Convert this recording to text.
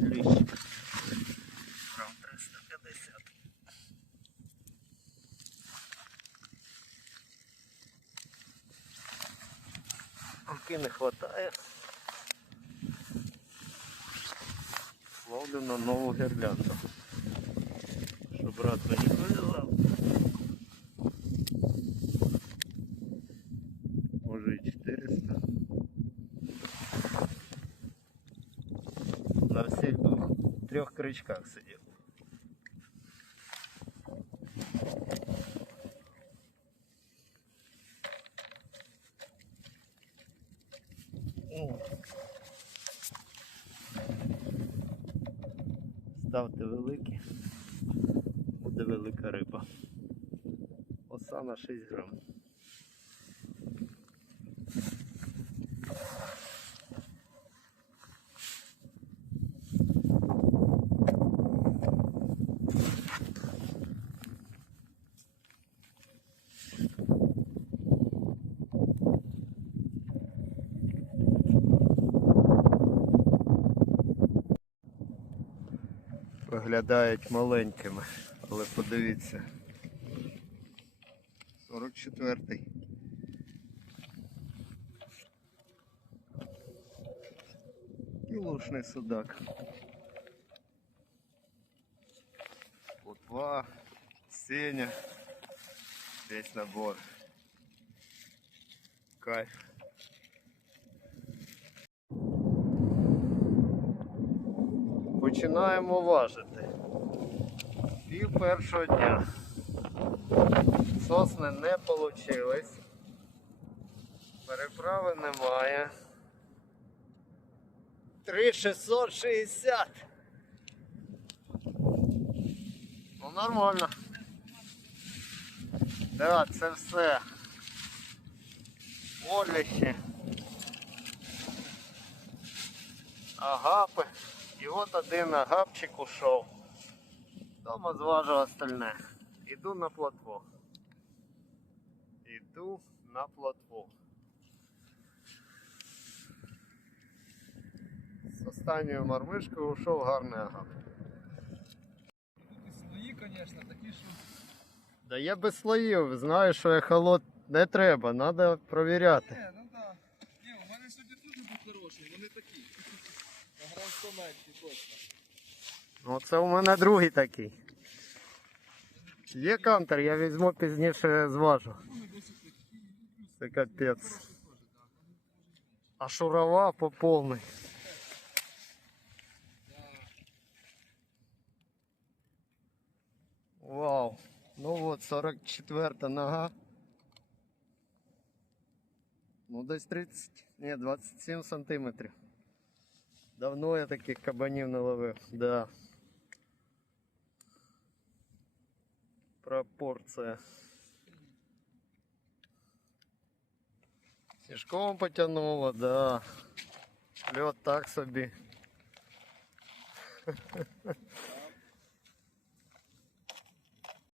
Грам 350. Руки не хватає. Ловлю на нову гірлянду. Щоб брат мені пов'язав. На всіх двох трьох крючках сидів. Ставте великі, буде велика риба. Оса на 6 грам. Виглядають маленькими, але подивіться. 44-й. І лушний судак. Плотва, сеня. Весь набор. Кайф. Починаємо важити. Пів першого дня. Сосни не вийшло. Переправи немає. 3660. Ну нормально. Так, це все. Оляще. Агапи. І от один агапчик ушов. Дома зважу остальне. Іду на плотву. Іду на плотву. З останньою мармишкою ушов гарний агап. Свої, звісно, такі, що Да я без слоїв, знаю, що ехолот не треба, треба провіряти. Ні, ну да. Ні, у мене сьогодні теж був хороший, вони такі. Я грав 100 метрів точно. Ну у мене другий такий. Є кантер, я візьму пізніше зважу. Це капець. А шурова по повній. Вау. Ну от 44 нога. Ну десь 30, ні, 27 сантиметрів. Давно я таких кабанів не ловив. Да. Пропорція. Сішком потягнуло, да. Льот так собі.